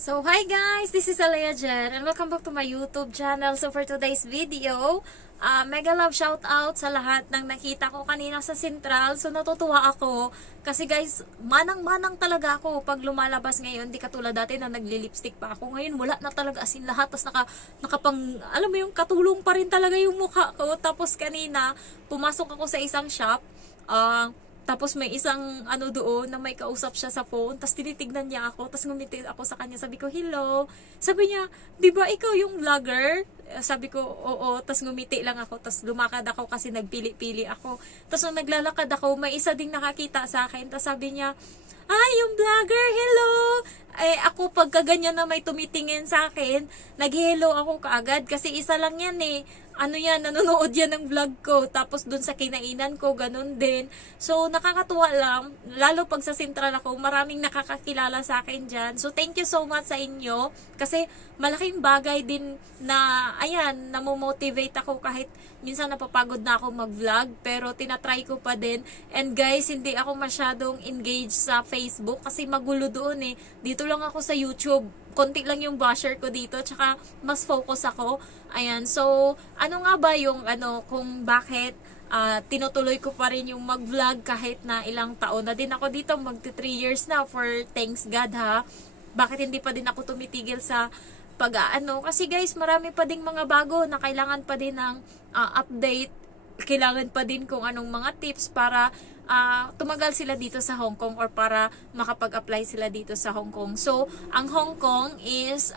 So, hi guys! This is Alea Jen and welcome back to my YouTube channel. So, for today's video, mega love shout out sa lahat ng nakita ko kanina sa Central. So, natutuwa ako kasi guys, manang-manang talaga ako pag lumalabas ngayon. Di katulad dati na nagli-lipstick pa ako. Ngayon, wala na talaga as in lahat. Tapos alam mo yung katulong pa rin talaga yung mukha ko. Tapos kanina, pumasok ako sa isang shop. Tapos may isang doon na may kausap siya sa phone. Tapos tinitignan niya ako. Tapos ngumiti ako sa kanya. Sabi ko, hello. Sabi niya, di ba ikaw yung vlogger? Sabi ko, oo. Tapos ngumiti lang ako. Tapos lumakad ako kasi nagpili-pili ako. Tapos nung naglalakad ako, may isa ding nakakita sa akin. Tapos sabi niya, ay, yung vlogger, hello! Ako pagka ganyan na may tumitingin sa akin, nag-hello ako kaagad. Kasi isa lang yan nanonood yan ng vlog ko. Tapos dun sa kinainan ko, ganun din. So, nakakatuwa lang. Lalo pag sa Central ako, maraming nakakakilala sa akin dyan. So, thank you so much sa inyo. Kasi malaking bagay din na, namomotivate ako kahit minsan napapagod na ako mag-vlog. Pero tinatry ko pa din. And guys, hindi ako masyadong engaged sa Facebook kasi magulo doon eh. Dito lang ako sa YouTube. Konti lang yung basher ko dito, tsaka mas focus ako. Ayan, so, ano nga ba yung, kung bakit tinutuloy ko pa rin yung mag-vlog kahit na ilang taon na din ako dito, magti 3 years na, for thanks God ha. Bakit hindi pa din ako tumitigil sa kasi guys, marami pa ding mga bago na kailangan pa din ng update, kailangan pa din kung anong mga tips para tumagal sila dito sa Hong Kong or para makapag-apply sila dito sa Hong Kong. So, ang Hong Kong is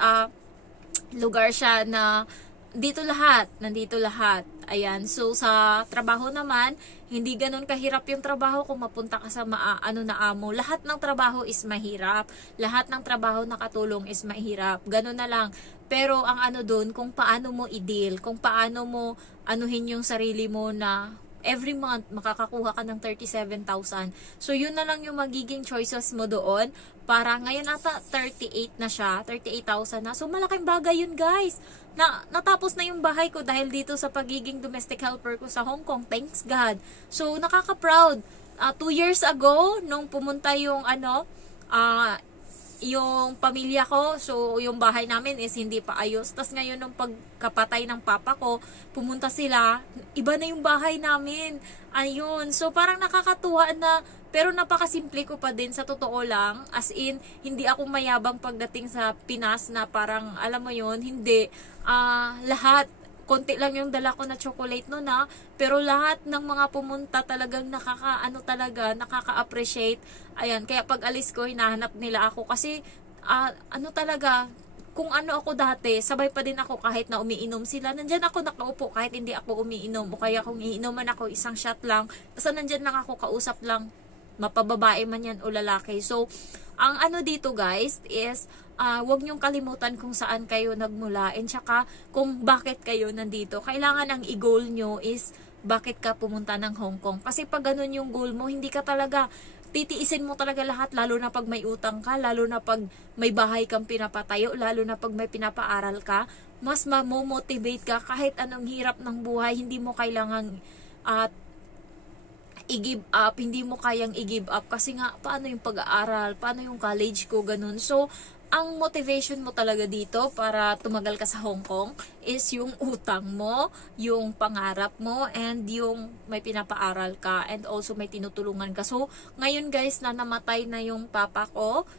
lugar siya na nandito lahat. Ayan, so sa trabaho naman, hindi ganun kahirap yung trabaho kung mapunta ka sa amo. Lahat ng trabaho is mahirap. Lahat ng trabaho na katulong is mahirap. Ganun na lang. Pero ang doon, kung paano mo i-deal, kung paano mo anuhin yung sarili mo na every month, makakakuha ka ng 37,000. So, yun na lang yung magiging choices mo doon. Para ngayon ata 38 na siya, 38,000 na. So, malaking bagay yun guys. Natapos na yung bahay ko dahil dito sa pagiging domestic helper ko sa Hong Kong. Thanks God. So, nakaka-proud. 2 years ago, nung pumunta yung yung pamilya ko, so yung bahay namin is hindi pa ayos. Tapos ngayon nung pagkapatay ng papa ko, pumunta sila, iba na yung bahay namin. Ayun, so parang nakakatuwa na, pero napakasimple ko pa din sa totoo lang. As in, hindi ako mayabang pagdating sa Pinas na parang, alam mo yun, hindi. Lahat, konti lang yung dala ko na chocolate no na, pero lahat ng mga pumunta talagang nakaka-appreciate. Ayan, kaya pag alis ko, hinahanap nila ako kasi talaga, kung ako dati, sabay pa din ako kahit na umiinom sila. Nandyan ako nakaupo kahit hindi ako umiinom, o kaya kung iinuman ako, isang shot lang, basta nandyan lang ako, kausap lang, mapababae man yan o lalaki. So, ang dito guys is, wag niyong kalimutan kung saan kayo nagmula and saka kung bakit kayo nandito. Kailangan ang i-goal nyo is bakit ka pumunta ng Hong Kong. Kasi pag ganun yung goal mo, hindi ka talaga, titiisin mo talaga lahat, lalo na pag may utang ka, lalo na pag may bahay kang pinapatayo, lalo na pag may pinapaaral ka, mas mamomotivate ka kahit anong hirap ng buhay, hindi mo kailangang i-give up, hindi mo kayang i-give up kasi nga, paano yung pag-aaral, paano yung college ko, ganun. So, ang motivation mo talaga dito para tumagal ka sa Hong Kong is yung utang mo, yung pangarap mo, and yung may pinapaaral ka, and also may tinutulungan ka. So, ngayon guys, na namatay na yung papa ko,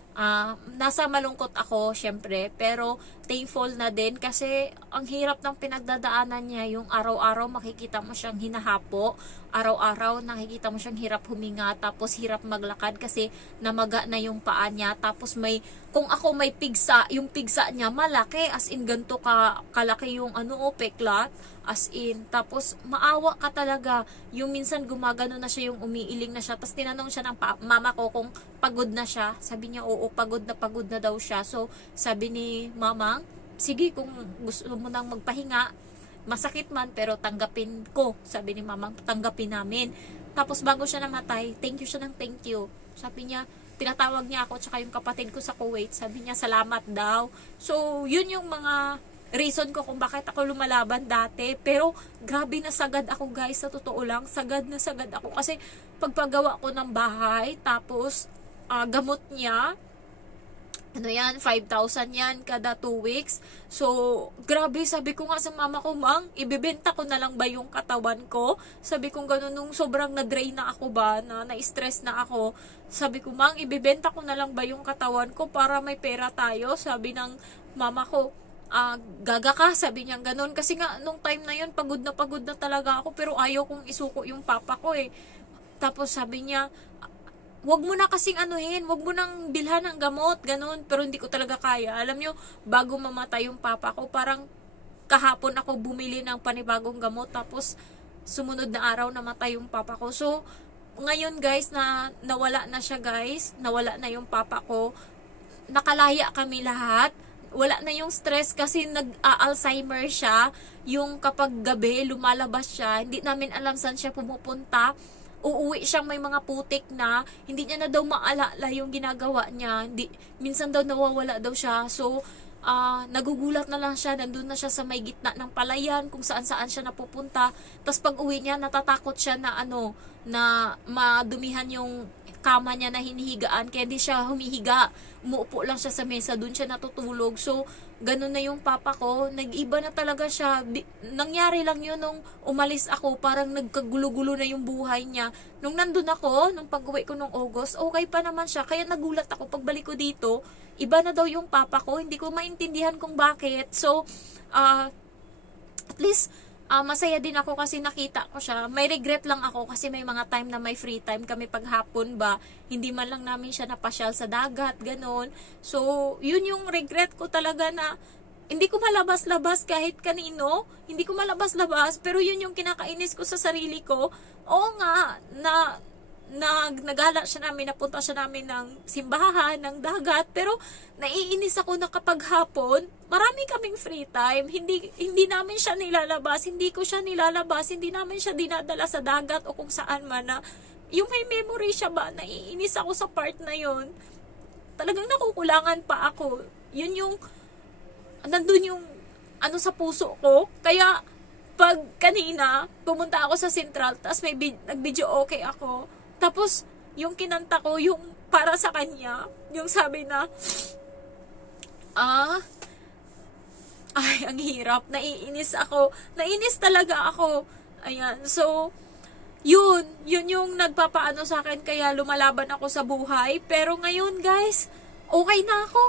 nasa malungkot ako, syempre, pero thankful na din kasi ang hirap ng pinagdadaanan niya, yung araw-araw makikita mo siyang hinahapo, araw-araw nakikita mo siyang hirap huminga, tapos hirap maglakad kasi namaga na yung paa niya, tapos kung ako may pigsa, yung pigsa niya malaki, as in ganito kalaki yung peklat, as in, tapos maawa ka talaga, yung minsan gumagano na siya, yung umiiling na siya, tapos tinanong siya ng mama ko kung pagod na siya, sabi niya oo, pagod na daw siya. So sabi ni mamang, sige kung gusto mo nang magpahinga, masakit man pero tanggapin ko, sabi ni mamang, tanggapin namin. Tapos bago siya namatay, thank you siya ng thank you, sabi niya, tinatawag niya ako tsaka yung kapatid ko sa Kuwait, sabi niya salamat daw. So yun yung mga reason ko kung bakit ako lumalaban dati. Pero grabe na sagad ako guys, sa totoo lang, sagad na sagad ako kasi pagpagawa ko ng bahay, tapos gamot niya, ano yan, 5,000 yan kada 2 weeks. So, grabe, sabi ko nga sa mama ko, Mang, ibebenta ko na lang ba yung katawan ko? Sabi ko gano'n, nung sobrang na-drain na ako ba, na-stress na ako. Sabi ko, Mang, ibebenta ko na lang ba yung katawan ko para may pera tayo? Sabi ng mama ko, gaga ka, sabi niya gano'n. Kasi nga, nung time na yun, pagod na talaga ako, pero ayaw kong isuko yung papa ko eh. Tapos sabi niya, wag mo na kasing anuhin, wag mo nang bilhan ng gamot, ganun. Pero hindi ko talaga kaya. Alam nyo, bago mamatay yung papa ko, parang kahapon ako bumili ng panibagong gamot, tapos sumunod na araw namatay yung papa ko. So, ngayon guys, na nawala na siya guys, nawala na yung papa ko, nakalaya kami lahat. Wala na yung stress kasi nag-Alzheimer siya. Yung kapag gabi, lumalabas siya, hindi namin alam saan siya pumupunta. Uuwi siyang may mga putik na, hindi niya na daw maalala yung ginagawa niya, minsan daw nawawala daw siya. So, nagugulat na lang siya, nandun na siya sa may gitna ng palayan, kung saan siya napupunta. Tapos pag uwi niya, natatakot siya na na madumihan yung kama niya na hinihigaan, kaya hindi siya humihiga, umuupo lang siya sa mesa, dun siya natutulog. So, ganun na yung papa ko, nag-iba na talaga siya. Nangyari lang yun nung umalis ako, parang nagkagulo-gulo na yung buhay niya. Nung nandun ako, nung pag-uwi ko nung August, okay pa naman siya, kaya nagulat ako, pagbalik ko dito, iba na daw yung papa ko, hindi ko maintindihan kung bakit. So, at least, masaya din ako kasi nakita ko siya. May regret lang ako kasi may mga time na may free time kami paghapon ba, hindi man lang namin siya napasyal sa dagat, ganon. So, yun yung regret ko talaga, na hindi ko malabas-labas kahit kanino, hindi ko malabas-labas, pero yun yung kinakainis ko sa sarili ko. Oo nga, nagala siya namin, napunta siya namin ng simbahan, ng dagat, pero naiinis ako na kapag hapon, marami kaming free time, hindi namin siya nilalabas, hindi ko siya nilalabas, hindi namin siya dinadala sa dagat o kung saan man, na yung may memory siya ba, naiinis ako sa part na yun. Talagang nakukulangan pa ako. Yun yung, nandun yung, sa puso ko. Kaya, pag kanina, pumunta ako sa Central, tapos may nag-video okay ako, tapos, yung kinanta ko, yung para sa kanya, yung sabi na, ay, ang hirap, naiinis ako, nainis talaga ako, ayan, so, yun yung nagpapaano sa akin, kaya lumalaban ako sa buhay. Pero ngayon guys, okay na ako.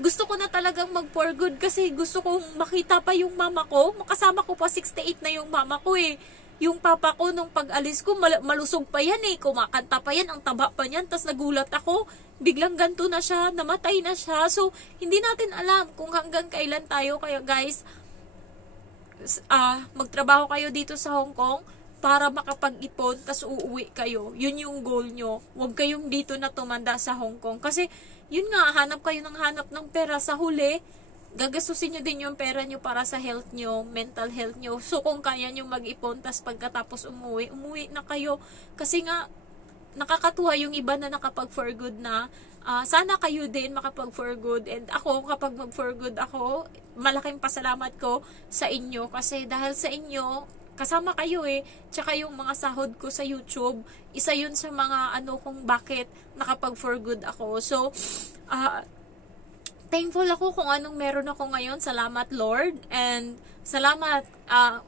Gusto ko na talagang mag for good kasi gusto kong makita pa yung mama ko. Makasama ko pa, 68 na yung mama ko eh. Yung papa ko nung pag-alis ko, malusog pa yan eh. Kumakanta pa yan, ang taba pa yan. Tas nagulat ako, biglang ganto na siya, namatay na siya. So, hindi natin alam kung hanggang kailan tayo. Kaya guys, magtrabaho kayo dito sa Hong Kong para makapag-ipon, tas uuwi kayo. Yun yung goal nyo. Huwag kayong dito na tumanda sa Hong Kong. Kasi, yun nga, hanap kayo ng hanap ng pera. Sa huli, gagastusin nyo din yung pera nyo para sa health nyo, mental health nyo. So, kung kaya nyo mag-ipon, tas pagkatapos umuwi na kayo. Kasi nga, nakakatuwa yung iba na nakapag-for good na. Sana kayo din makapag-for good. And ako, kapag mag-for good ako, malaking pasalamat ko sa inyo. Kasi dahil sa inyo, kasama kayo eh. Tsaka yung mga sahod ko sa YouTube, isa yun sa mga kung bakit nakapag-for good ako. So, thankful ako kung anong meron ako ngayon. Salamat Lord. And salamat,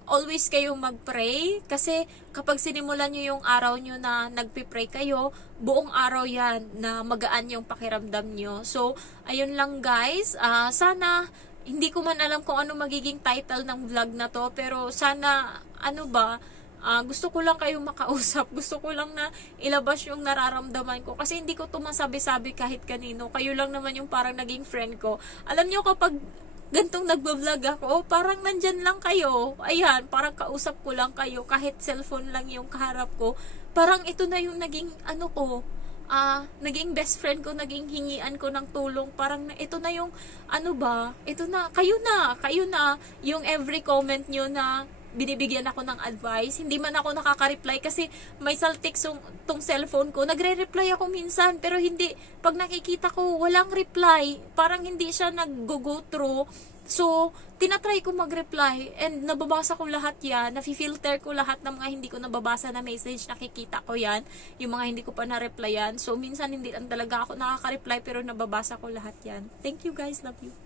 always kayong mag-pray. Kasi kapag sinimulan nyo yung araw nyo na nagpipray kayo, buong araw yan na magaan yung pakiramdam nyo. So, ayun lang guys. Sana, hindi ko man alam kung ano magiging title ng vlog na to. Pero sana, gusto ko lang kayong makausap. Gusto ko lang na ilabas yung nararamdaman ko. Kasi hindi ko tumasabi-sabi kahit kanino. Kayo lang naman yung parang naging friend ko. Alam nyo, kapag gantong nagbablog ako, parang nandyan lang kayo. Ayan, parang kausap ko lang kayo. Kahit cellphone lang yung kaharap ko. Parang ito na yung naging naging best friend ko, naging hingian ko ng tulong. Parang ito na yung ito na, kayo na. Yung every comment nyo na binibigyan ako ng advice. Hindi man ako nakaka-reply kasi may saltix tong cellphone ko. Nagre-reply ako minsan, pero hindi, pag nakikita ko walang reply, parang hindi siya nag-go through. So, tinatry ko mag-reply and nababasa ko lahat yan, nafi-filter ko lahat ng mga hindi ko nababasa na message, nakikita ko yan, yung mga hindi ko pa na-replyan. So, minsan hindi lang talaga ako nakaka-reply pero nababasa ko lahat yan. Thank you guys, love you.